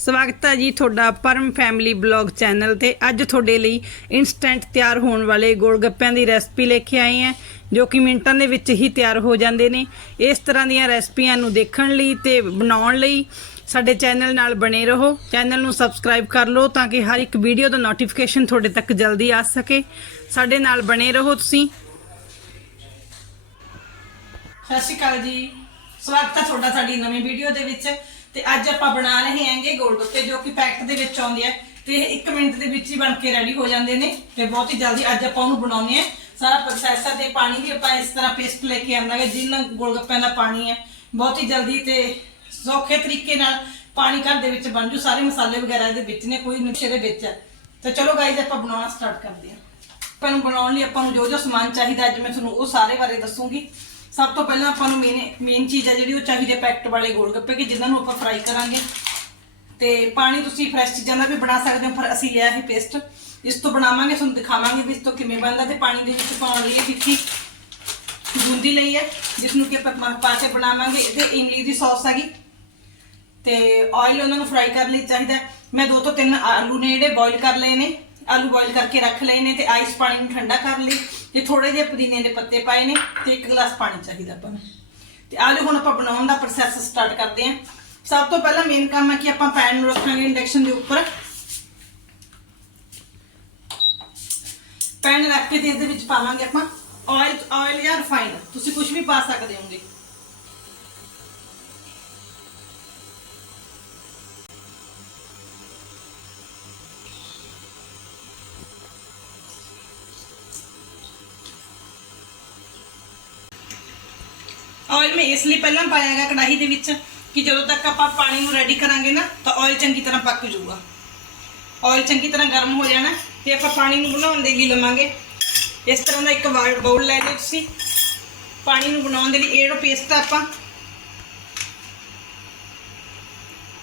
ਸਵਾਗਤ ਹੈ ਜੀ ਤੁਹਾਡਾ ਪਰਮ ਫੈਮਿਲੀ ਬਲੌਗ ਚੈਨਲ ਤੇ। ਅੱਜ ਤੁਹਾਡੇ ਲਈ ਇਨਸਟੈਂਟ ਤਿਆਰ ਹੋਣ ਵਾਲੇ ਗੋਲਗੱਪਿਆਂ ਦੀ ਰੈਸਪੀ ਲੈ ਕੇ ਆਏ ਹਾਂ, ਜੋ ਕਿ ਮਿੰਟਾਂ ਦੇ ਵਿੱਚ ਹੀ ਤਿਆਰ ਹੋ ਜਾਂਦੇ ਨੇ। ਇਸ ਤਰ੍ਹਾਂ ਦੀਆਂ ਰੈਸਪੀਆਂ ਨੂੰ ਦੇਖਣ ਲਈ ਤੇ ਬਣਾਉਣ ਲਈ ਸਾਡੇ ਚੈਨਲ ਨਾਲ ਬਣੇ ਰਹੋ। ਚੈਨਲ ਨੂੰ ਸਬਸਕ੍ਰਾਈਬ ਕਰ ਲਓ ਤਾਂ ਕਿ ਹਰ ਇੱਕ ਵੀਡੀਓ ਦਾ ਨੋਟੀਫਿਕੇਸ਼ਨ ਤੁਹਾਡੇ ਤੱਕ ਜਲਦੀ ਆ ਸਕੇ। ਸਾਡੇ ਨਾਲ ਬਣੇ ਰਹੋ ਤੁਸੀਂ। ਸਤਿ ਸ਼੍ਰੀ ਅਕਾਲ ਜੀ। ਸਵਾਗਤ ਹੈ ਤੁਹਾਡਾ ਸਾਡੀ ਨਵੀਂ ਵੀਡੀਓ ਦੇ ਵਿੱਚ। ਤੇ ਅੱਜ ਆਪਾਂ ਬਣਾ ਰਹੇ ਹਾਂਗੇ ਗੋਲ ਗੱਪੇ ਜੋ ਕਿ ਪੈਕਟ ਦੇ ਵਿੱਚ ਆਉਂਦੇ ਆ। ਤੇ 1 ਮਿੰਟ ਦੇ ਵਿੱਚ ਹੀ ਬਣ ਕੇ ਰੈਡੀ ਹੋ ਜਾਂਦੇ ਨੇ। ਤੇ ਬਹੁਤ ਹੀ ਜਲਦੀ ਅੱਜ ਆਪਾਂ ਉਹਨੂੰ ਬਣਾਉਣੇ ਆ ਸਾਰਾ ਪ੍ਰੋਸੈਸਰ ਤੇ ਪਾਣੀ ਵੀ ਆਪਾਂ ਇਸ ਤਰ੍ਹਾਂ ਪੇਸਟ ਲੈ ਕੇ ਆਵਾਂਗੇ ਜਿੰਨਾ ਗੋਲ ਗੱਪਿਆਂ ਦਾ ਪਾਣੀ ਹੈ। ਬਹੁਤ ਹੀ ਜਲਦੀ ਤੇ ਸੌਖੇ ਤਰੀਕੇ ਨਾਲ ਪਾਣੀ ਘਰ ਦੇ ਵਿੱਚ ਬਣ ਜੂ। ਸਾਰੇ ਮਸਾਲੇ ਵਗੈਰਾ ਇਹਦੇ ਵਿੱਚ ਨੇ, ਕੋਈ ਨੁਕਸੇ ਦੇ ਵਿੱਚ ਹੈ। ਤੇ ਚਲੋ ਗਾਈਜ਼ ਆਪਾਂ ਬਣਾਉਣਾ ਸਟਾਰਟ ਕਰਦੇ ਹਾਂ। ਆਪਾਂ ਨੂੰ ਬਣਾਉਣ ਲਈ ਆਪਾਂ ਨੂੰ ਜੋ ਜੋ ਸਮਾਨ ਚਾਹੀਦਾ ਅੱਜ ਮੈਂ ਤੁਹਾਨੂੰ ਉਹ ਸਾਰੇ ਬਾਰੇ ਦੱਸੂਗੀ। ਸਭ ਤੋਂ ਪਹਿਲਾਂ ਆਪਾਂ ਨੂੰ ਮੇਨ ਮੇਨ ਚੀਜ਼ ਆ ਜਿਹੜੀ ਉਹ ਚਾਹੀਦੇ ਪੈਕਟ ਵਾਲੇ ਗੋਲ ਗੱਪੇ ਕਿ ਜਿਨ੍ਹਾਂ ਨੂੰ ਆਪਾਂ ਫਰਾਈ ਕਰਾਂਗੇ। ਤੇ ਪਾਣੀ ਤੁਸੀਂ ਫਰੈਸ਼ ਚੀਜ਼ਾਂ ਦਾ ਵੀ ਬਣਾ ਸਕਦੇ ਹੋ, ਪਰ ਅਸੀਂ ਲਿਆ ਹੈ ਪੇਸਟ ਇਸ ਤੋਂ ਬਣਾਵਾਂਗੇ, ਤੁਹਾਨੂੰ ਦਿਖਾਵਾਂਗੇ ਵੀ ਇਸ ਤੋਂ ਕਿਵੇਂ ਬਣਦਾ ਤੇ ਪਾਣੀ ਦੇ ਵਿੱਚ ਪਾਉਣ ਲਈ ਇਹ ਫਿੱਕੀ ਬੂੰਦੀ ਲਈ ਹੈ ਜਿਸ ਨੂੰ ਕਿ ਆਪਾਂ ਪਾ- ਕੇ ਬਣਾਵਾਂਗੇ। ਇਹਦੇ ਇਮਲੀ ਦੀ ਸੌਸ ਹੈਗੀ। ਤੇ ਆਇਲ ਉਹਨਾਂ ਨੂੰ ਫਰਾਈ ਕਰਨ ਲਈ ਚਾਹੀਦਾ ਮੈਂ ਦੋ ਤੋਂ ਤਿੰਨ ਆਲੂ ਨੇ ਜਿਹੜੇ ਬੋਇਲ ਕਰ ਲਏ ਨੇ। ਆਲੂ ਬੋਇਲ ਕਰਕੇ ਰੱਖ ਲਏ ਨੇ ਤੇ ਆਈਸ ਪਾਣੀ ਨੂੰ ਠੰਡਾ ਕਰ ਲਈ। ਤੇ ਥੋੜੇ ਜਿਹੇ ਪੁਦੀਨੇ ਦੇ ਪੱਤੇ ਪਾਏ ਨੇ ਤੇ ਇੱਕ ਗਲਾਸ ਪਾਣੀ ਚਾਹੀਦਾ ਆਪਾਂ ਨੂੰ। ਤੇ ਆਲੂ ਹੁਣ ਆਪਾਂ ਬਣਾਉਣ ਦਾ ਪ੍ਰੋਸੈਸ ਸਟਾਰਟ ਕਰਦੇ ਹਾਂ। ਸਭ ਤੋਂ ਪਹਿਲਾਂ ਮੇਨ ਕੰਮ ਹੈ ਕਿ ਆਪਾਂ ਪੈਨ ਨੂੰ ਰੱਖਾਂਗੇ ਇੰਡਕਸ਼ਨ ਦੇ ਉੱਪਰ। ਪੈਨ ਰੱਖ ਕੇ ਤੇ ਇਹਦੇ ਵਿੱਚ ਪਾਵਾਂਗੇ ਆਪਾਂ। ਆਇਲ ਆਇਲ ਜਾਂ ਰਿਫਾਈਨ ਤੁਸੀਂ ਕੁਝ ਵੀ ਪਾ ਸਕਦੇ ਹੋਗੇ। ਮੈਂ ਇਸ ਲਈ ਪਹਿਲਾਂ ਪਾਇਆ ਹੈਗਾ ਕੜਾਹੀ ਦੇ ਵਿੱਚ ਕਿ ਜਦੋਂ ਤੱਕ ਆਪਾਂ ਪਾਣੀ ਨੂੰ ਰੈਡੀ ਕਰਾਂਗੇ ਨਾ, ਤਾਂ ਆਇਲ ਚੰਗੀ ਤਰ੍ਹਾਂ ਪੱਕ ਜਾਊਗਾ। ਆਇਲ ਚੰਗੀ ਤਰ੍ਹਾਂ ਗਰਮ ਹੋ ਜਾਣਾ, ਤੇ ਆਪਾਂ ਪਾਣੀ ਨੂੰ ਬਣਾਉਣ ਦੇ ਲਈ ਲਵਾਂਗੇ। ਇਸ ਤਰ੍ਹਾਂ ਦਾ ਇੱਕ ਬਾਉਲ ਲੈ ਲਿਓ ਤੁਸੀਂ। ਪਾਣੀ ਨੂੰ ਬਣਾਉਣ ਦੇ ਲਈ ਇਹ ਪੇਸਟ ਆ ਆਪਾਂ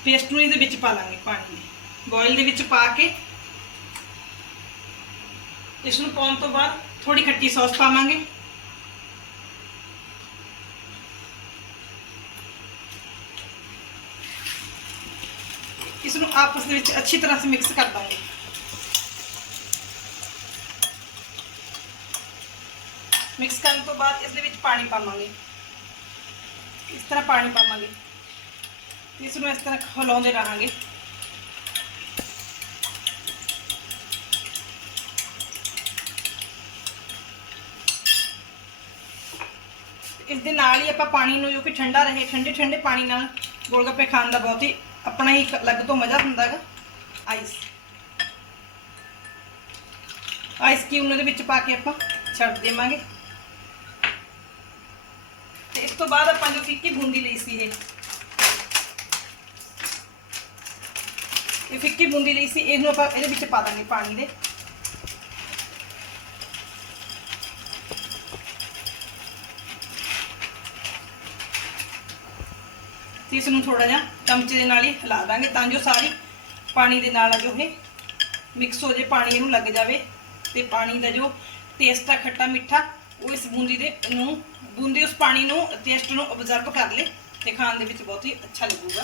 ਪੇਸਟ ਨੂੰ ਇਹਦੇ ਵਿੱਚ ਪਾ ਲਾਂਗੇ ਪਾਣੀ ਦੇ ਬੋਇਲ ਦੇ ਵਿੱਚ ਪਾ ਕੇ, ਇਸ ਨੂੰ ਪਾਉਣ ਤੋਂ ਬਾਅਦ ਥੋੜੀ ਖੱਟੀ ਸੌਸ ਪਾਵਾਂਗੇ। ਇਸ ਨੂੰ ਆਪਸ ਦੇ ਵਿੱਚ ਅੱਛੀ ਤਰ੍ਹਾਂ ਸੇ ਮਿਕਸ ਕਰ ਦਾਂਗੇ। ਮਿਕਸ ਕਰਨ ਤੋਂ ਬਾਅਦ ਇਸ ਦੇ ਵਿੱਚ ਪਾਣੀ ਪਾਵਾਂਗੇ। ਇਸ ਤਰ੍ਹਾਂ ਪਾਣੀ ਪਾਵਾਂਗੇ। ਇਸ ਨੂੰ ਇਸ ਤਰ੍ਹਾਂ ਹਿਲਾਉਂਦੇ ਰਹਾਂਗੇ। ਇਸ ਦੇ ਨਾਲ ਹੀ ਆਪਾਂ ਪਾਣੀ ਨੂੰ ਜੋ ਕਿ ਠੰਡਾ ਰਹੇ ਠੰਡੇ ਠੰਡੇ ਪਾਣੀ ਨਾਲ ਗੋਲਗੱਪੇ ਖਾਣ ਦਾ ਬਹੁਤ ਹੀ ਆਪਣਾ ਹੀ ਇੱਕ ਅਲੱਗ ਤੋਂ ਮਜ਼ਾ ਹੁੰਦਾ ਹੈਗਾ। ਆਈਸ ਆਈਸ ਕਿਊਬ ਦੇ ਵਿੱਚ ਪਾ ਕੇ ਆਪਾਂ ਛੱਡ ਦੇਵਾਂਗੇ। ਤੇ ਇਸ ਤੋਂ ਬਾਅਦ ਆਪਾਂ ਜੋ ਫਿੱਕੀ ਬੂੰਦੀ ਲਈ ਸੀ ਇਹ। ਇਹ ਫਿੱਕੀ ਬੂੰਦੀ ਲਈ ਸੀ, ਇਹਨੂੰ ਆਪਾਂ ਇਹਦੇ ਵਿੱਚ ਪਾ ਦਾਂਗੇ ਪਾਣੀ ਦੇ। ਤੇ ਇਸ ਨੂੰ ਥੋੜਾ ਜਿਹਾ ਚਮਚੇ ਦੇ ਨਾਲ ਹੀ ਹਿਲਾ ਦਾਂਗੇ ਤਾਂ ਜੋ ਸਾਰੀ ਪਾਣੀ ਦੇ ਨਾਲ ਜੋ ਇਹ ਮਿਕਸ ਹੋ ਜੇ, ਪਾਣੀ ਇਹਨੂੰ ਲੱਗ ਜਾਵੇ ਤੇ ਪਾਣੀ ਦਾ ਜੋ ਟੇਸਟ ਆ, ਖੱਟਾ ਮਿੱਠਾ, ਉਹ ਇਸ ਬੂੰਦੀ ਦੇ ਨੂੰ, ਬੂੰਦੀ ਉਸ ਪਾਣੀ ਨੂੰ ਟੇਸਟ ਨੂੰ ਅਬਜ਼ਰਵ ਕਰ ਲੇ ਤੇ ਖਾਣ ਦੇ ਵਿੱਚ ਬਹੁਤ ਹੀ ਅੱਛਾ ਲੱਗੂਗਾ।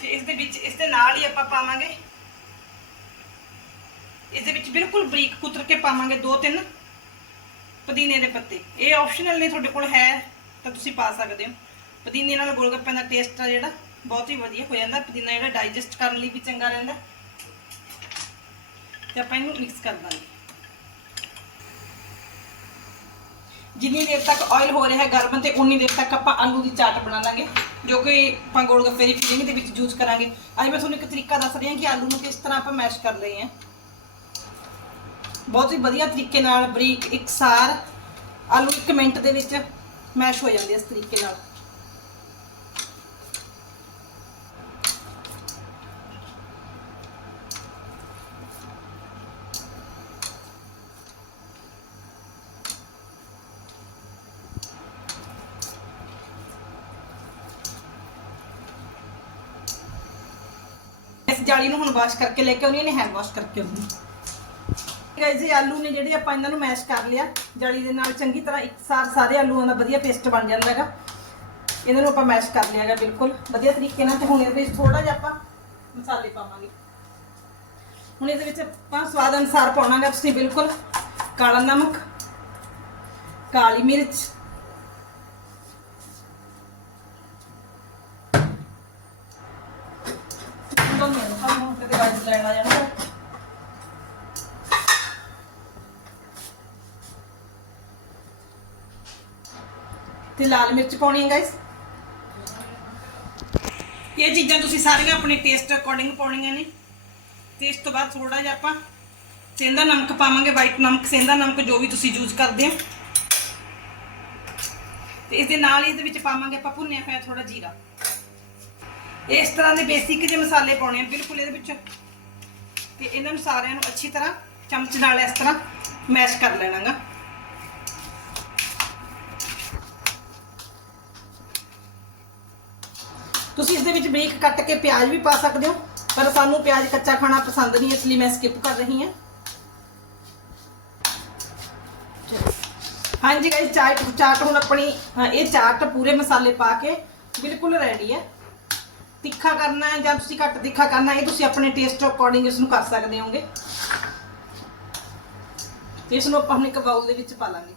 ਤੇ ਇਸ ਦੇ ਵਿੱਚ, ਇਸ ਦੇ ਨਾਲ ਹੀ ਆਪਾਂ ਪਾਵਾਂਗੇ। ਇਸ ਦੇ ਵਿੱਚ ਬਿਲਕੁਲ ਬਰੀਕ ਕੁਤਰ ਕੇ ਪਾਵਾਂਗੇ ਦੋ ਤਿੰਨ ਪੁਦੀਨੇ ਦੇ ਪੱਤੇ। ਇਹ ਆਪਸ਼ਨਲ ਨੇ ਤੁਹਾਡੇ ਕੋਲ ਹੈ ਤਾਂ ਤੁਸੀਂ ਪਾ ਸਕਦੇ ਹੋ। ਪੁਦੀਨੇ ਨਾਲ ਗੋਲਗੱਪਿਆਂ ਦਾ ਟੇਸਟ ਆ ਜਿਹੜਾ, ਬਹੁਤ ਹੀ ਵਧੀਆ ਹੋ ਜਾਂਦਾ। ਪੁਦੀਨਾ ਜਿਹੜਾ ਡਾਈਜੈਸਟ ਕਰਨ ਲਈ ਵੀ ਚੰਗਾ ਰਹਿੰਦਾ। ਤੇ ਆਪਾਂ ਇਹਨੂੰ ਮਿਕਸ ਕਰ ਦਾਂਗੇ। ਜਿੰਨੀ ਦੇਰ ਤੱਕ ਆਇਲ ਹੋ ਰਿਹਾ ਹੈ ਗਰਮ ਤੇ ਉਨੀ ਦੇਰ ਤੱਕ ਆਪਾਂ ਆਲੂ ਦੀ ਚਾਟ ਬਣਾ ਲਾਂਗੇ ਜੋ ਕਿ ਆਪਾਂ ਗੋਲਗੱਪੇ ਦੀ ਫਿਲਿੰਗ ਦੇ ਵਿੱਚ ਯੂਜ਼ ਕਰਾਂਗੇ। ਅੱਜ ਮੈਂ ਤੁਹਾਨੂੰ ਇੱਕ ਤਰੀਕਾ ਦੱਸ ਰਹੀ ਹਾਂ ਕਿ ਆਲੂ ਨੂੰ ਕਿਸ ਤਰ੍ਹਾਂ ਆਪਾਂ ਮੈਸ਼ ਕਰ ਰਹੇ ਹਾਂ। ਬਹੁਤ ਹੀ ਵਧੀਆ ਤਰੀਕੇ ਨਾਲ ਬਰੀਕ ਇਕਸਾਰ ਆਲੂ 1 ਮਿੰਟ ਦੇ ਵਿੱਚ ਮੈਸ਼ ਹੋ ਜਾਂਦੇ ਇਸ ਤਰੀਕੇ ਨਾਲ ਇਸ ਜਾਲੀ ਨੂੰ ਹੁਣ ਵਾਸ਼ ਕਰਕੇ ਲੈ ਕੇ ਆਉਣੀ ਨੇ ਹੈਂਡ ਵਾਸ਼ ਕਰਕੇ ਆਉਣੀ ਗਾਇਜ਼ ਇਹ ਆਲੂ ਨੇ ਜਿਹੜੇ ਆਪਾਂ ਇਹਨਾਂ ਨੂੰ ਮੈਸ਼ ਕਰ ਲਿਆ, ਜਾਲੀ ਦੇ ਨਾਲ ਚੰਗੀ ਤਰ੍ਹਾਂ ਇੱਕਸਾਰ ਸਾਰੇ ਆਲੂਆਂ ਦਾ ਵਧੀਆ ਪੇਸਟ ਬਣ ਜਾਂਦਾ ਹੈਗਾ। ਇਹਨਾਂ ਨੂੰ ਆਪਾਂ ਮੈਸ਼ ਕਰ ਲਿਆ ਹੈਗਾ, ਬਿਲਕੁਲ ਵਧੀਆ ਤਰੀਕੇ ਨਾਲ। ਤੇ ਹੁਣ ਇਹਦੇ ਵਿੱਚ ਥੋੜਾ ਜਿਹਾ ਆਪਾਂ ਮਸਾਲੇ ਪਾਵਾਂਗੇ। ਹੁਣ ਇਹਦੇ ਵਿੱਚ ਆਪਾਂ ਸਵਾਦ ਅਨੁਸਾਰ ਪਾਉਣਾਗਾ ਤੁਸੀਂ, ਬਿਲਕੁਲ ਕਾਲਾ ਨਮਕ, ਕਾਲੀ ਮਿਰਚ ਉਹਨਾਂ ਨੂੰ ਸਾਨੂੰ ਕਦੇ ਵਾਜ ਲੈਣਾ ਜਾਣਾ ਤੇ ਲਾਲ ਮਿਰਚ ਪਾਉਣੀ ਹੈ ਗਾਇਸ ਇਹ ਚੀਜ਼ਾਂ ਤੁਸੀਂ ਸਾਰੀਆਂ ਆਪਣੇ ਟੇਸਟ ਅਕੋਰਡਿੰਗ ਪਾਉਣੀਆਂ ਨੇ। ਤੇ ਇਸ ਤੋਂ ਬਾਅਦ ਥੋੜਾ ਜਿਹਾ ਆਪਾਂ ਸੇਂਦਾ ਨਮਕ ਪਾਵਾਂਗੇ ਵਾਈਟ ਨਮਕ ਸੇਂਦਾ ਨਮਕ ਜੋ ਵੀ ਤੁਸੀਂ ਯੂਜ਼ ਕਰਦੇ ਹੋ। ਤੇ ਇਸ ਦੇ ਨਾਲ ਹੀ ਇਹਦੇ ਵਿੱਚ ਪਾਵਾਂਗੇ ਆਪਾਂ ਭੁੰਨਿਆ ਹੋਇਆ ਥੋੜਾ ਜੀਰਾ। ਇਸ ਤਰ੍ਹਾਂ ਦੇ ਬੇਸਿਕ ਜਿਹੇ ਮਸਾਲੇ ਪਾਉਣੇ ਆ, ਬਿਲਕੁਲ ਇਹਦੇ ਵਿੱਚ ਤੇ ਇਹਨਾਂ ਨੂੰ ਸਾਰਿਆਂ ਨੂੰ ਅੱਛੀ ਤਰ੍ਹਾਂ ਚਮਚ ਨਾਲ ਇਸ ਤਰ੍ਹਾਂ ਮੈਸ਼ ਕਰ ਲੈਣਾਗਾ। ਤੁਸੀਂ ਇਸ ਦੇ ਵਿੱਚ ਬਰੀਕ ਕੱਟ ਕੇ ਪਿਆਜ਼ ਵੀ ਪਾ ਸਕਦੇ ਹੋ, ਪਰ ਸਾਨੂੰ ਪਿਆਜ਼ ਕੱਚਾ ਖਾਣਾ ਪਸੰਦ ਨਹੀਂ, ਇਸ ਲਈ ਮੈਂ ਸਕਿਪ ਕਰ ਰਹੀ ਹਾਂ। ਹਾਂਜੀ ਗਾਇਸ ਚਾਟ ਚਾਟ ਹੁਣ ਆਪਣੀ ਇਹ ਚਾਟ ਪੂਰੇ ਮਸਾਲੇ ਪਾ ਕੇ ਬਿਲਕੁਲ ਰੈਡੀ ਹੈ। ਤਿੱਖਾ ਕਰਨਾ ਹੈ ਜਾਂ ਤੁਸੀਂ ਘੱਟ ਤਿੱਖਾ ਕਰਨਾ, ਇਹ ਤੁਸੀਂ ਆਪਣੇ ਟੇਸਟ ਅਕੋਰਡਿੰਗ ਇਸ ਨੂੰ ਕਰ ਸਕਦੇ ਹੋਗੇ। ਤੇ ਇਸ ਨੂੰ ਆਪਾਂ ਹੁਣ ਇੱਕ ਬਾਉਲ ਦੇ ਵਿੱਚ ਪਾ ਲਾਂਗੇ।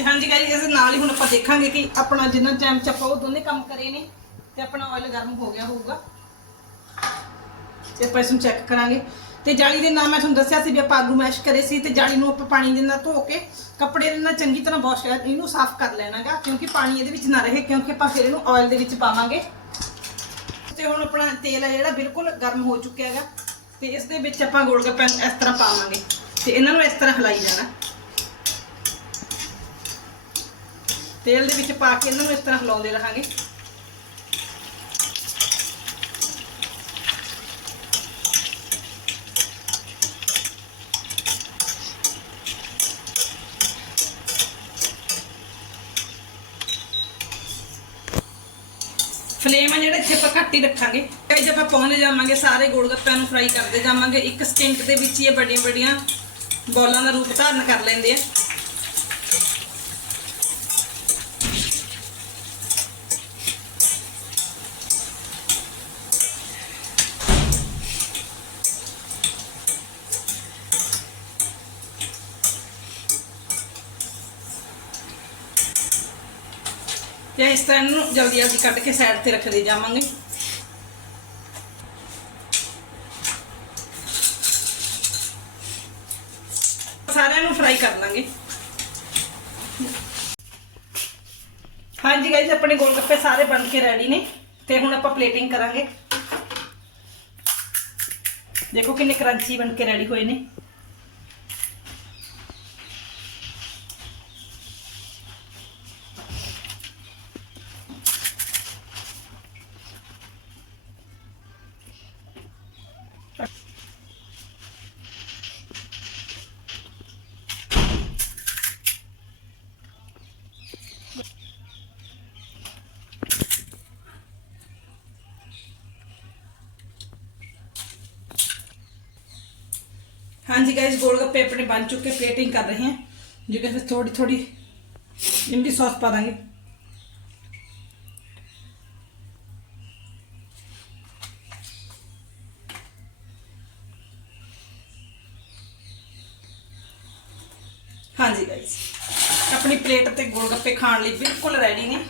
ਤੇ ਹਾਂਜੀ ਗਾਇਸ ਇਸ ਦੇ ਨਾਲ ਹੀ ਹੁਣ ਆਪਾਂ ਦੇਖਾਂਗੇ ਕਿ ਆਪਣਾ ਜਿੰਨਾ ਟਾਈਮ ਚ ਆਪਾਂ ਉਹ ਦੋਨੇ ਕੰਮ ਕਰੇ ਨੇ ਤੇ ਆਪਣਾ ਆਇਲ ਗਰਮ ਹੋ ਗਿਆ ਹੋਊਗਾ। ਤੇ ਆਪਾਂ ਇਸ ਨੂੰ ਚੈੱਕ ਕਰਾਂਗੇ। ਤੇ ਜਾਲੀ ਦੇ ਨਾਲ ਮੈਂ ਤੁਹਾਨੂੰ ਦੱਸਿਆ ਸੀ ਵੀ ਆਪਾਂ ਆਲੂ ਮੈਸ਼ ਕਰੇ ਸੀ ਤੇ ਜਾਲੀ ਨੂੰ ਆਪਾਂ ਪਾਣੀ ਦੇ ਨਾਲ ਧੋ ਕੇ ਕੱਪੜੇ ਦੇ ਨਾਲ ਚੰਗੀ ਤਰ੍ਹਾਂ ਵਾਸ਼ ਕਰ ਇਹਨੂੰ ਸਾਫ਼ ਕਰ ਲੈਣਾਗਾ ਕਿਉਂਕਿ ਪਾਣੀ ਇਹਦੇ ਵਿੱਚ ਨਾ ਰਹੇ ਕਿਉਂਕਿ ਆਪਾਂ ਫਿਰ ਇਹਨੂੰ ਆਇਲ ਦੇ ਵਿੱਚ ਪਾਵਾਂਗੇ। ਤੇ ਹੁਣ ਆਪਣਾ ਤੇਲ ਹੈ ਜਿਹੜਾ ਬਿਲਕੁਲ ਗਰਮ ਹੋ ਚੁੱਕਿਆ ਹੈਗਾ। ਤੇ ਇਸ ਦੇ ਵਿੱਚ ਆਪਾਂ ਗੋਲ ਗੱਪੇ ਇਸ ਤਰ੍ਹਾਂ ਪਾਵਾਂਗੇ। ਤੇ ਇਹਨਾਂ ਨੂੰ ਇਸ ਤਰ੍ਹਾਂ ਹਿਲਾਈ ਜਾਣਾ। ਤੇਲ ਦੇ ਵਿੱਚ ਪਾ ਕੇ ਇਹਨਾਂ ਨੂੰ ਇਸ ਤਰ੍ਹਾਂ ਹਿਲਾਉਂਦੇ ਰਹਾਂਗੇ। ਫਲੇਮ ਆ ਜਿਹੜਾ ਇੱਥੇ ਆਪਾਂ ਘੱਟ ਹੀ ਰੱਖਾਂਗੇ। ਕਈ ਜਦ ਆਪਾਂ ਪਾਉਂਦੇ ਜਾਵਾਂਗੇ, ਸਾਰੇ ਗੋਲ ਗੱਪਿਆਂ ਨੂੰ ਫਰਾਈ ਕਰਦੇ ਜਾਵਾਂਗੇ। ਇੱਕ ਸਕਿੰਟ ਦੇ ਵਿੱਚ ਹੀ ਇਹ ਵੱਡੀਆਂ ਵੱਡੀਆਂ ਬੋਲਾਂ ਦਾ ਰੂਪ ਧਾਰਨ ਕਰ ਲੈਂਦੇ ਆ। ਤੇ ਇਸ ਤਰ੍ਹਾਂ ਇਹਨੂੰ ਜਲਦੀ ਜਲਦੀ ਕੱਢ ਕੇ ਸਾਈਡ ਤੇ ਰੱਖਦੇ ਜਾਵਾਂਗੇ। ਸਾਰਿਆਂ ਨੂੰ ਫਰਾਈ ਕਰ ਲਾਂਗੇ। ਹਾਂਜੀ ਗਾਇਜ਼ ਆਪਣੇ ਗੋਲ ਗੱਪੇ ਸਾਰੇ ਬਣ ਕੇ ਰੈਡੀ ਨੇ ਤੇ ਹੁਣ ਆਪਾਂ ਪਲੇਟਿੰਗ ਕਰਾਂਗੇ। ਦੇਖੋ ਕਿੰਨੇ ਕਰੰਚੀ ਬਣ ਕੇ ਰੈਡੀ ਹੋਏ ਨੇ। ਹਾਂਜੀ ਗਾਇਸ ਗੋਲ ਗੱਪੇ ਆਪਣੇ ਬਣ ਚੁੱਕੇ ਪਲੇਟਿੰਗ ਕਰ ਰਹੇ ਹਾਂ ਜਿਵੇਂ ਫਿਰ ਥੋੜੀ ਥੋੜੀ ਇਮਲੀ ਸੌਸ ਪਾ ਦਾਂਗੇ ਹਾਂਜੀ ਗਾਇਸ ਆਪਣੀ ਪਲੇਟ ਤੇ ਗੋਲ ਗੱਪੇ ਖਾਣ ਲਈ ਬਿਲਕੁਲ ਰੈਡੀ ਨੇ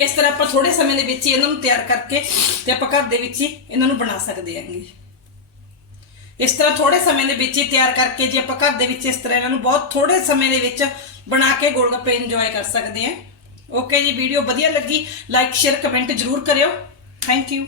ਇਸ ਤਰ੍ਹਾਂ ਆਪਾਂ ਥੋੜੇ ਸਮੇਂ ਦੇ ਵਿੱਚ ਹੀ ਇਹਨਾਂ ਨੂੰ ਤਿਆਰ ਕਰਕੇ ਤੇ ਆਪਾਂ ਘਰ ਦੇ ਵਿੱਚ ਹੀ ਇਹਨਾਂ ਨੂੰ ਬਣਾ ਸਕਦੇ ਹਾਂਗੇ ਇਸ ਤਰ੍ਹਾਂ ਥੋੜੇ ਸਮੇਂ ਦੇ ਵਿੱਚ ਹੀ ਤਿਆਰ ਕਰਕੇ ਜੇ ਆਪਾਂ ਘਰ ਦੇ ਵਿੱਚ ਇਸ ਤਰ੍ਹਾਂ ਇਹਨਾਂ ਨੂੰ ਬਹੁਤ ਥੋੜੇ ਸਮੇਂ ਦੇ ਵਿੱਚ ਬਣਾ ਕੇ ਗੋਲਗੱਪੇ ਇੰਜੋਏ ਕਰ ਸਕਦੇ ਹਾਂ। ਓਕੇ ਜੀ ਵੀਡੀਓ ਵਧੀਆ ਲੱਗੀ ਲਾਈਕ ਸ਼ੇਅਰ ਕਮੈਂਟ ਜ਼ਰੂਰ ਕਰਿਓ। Thank you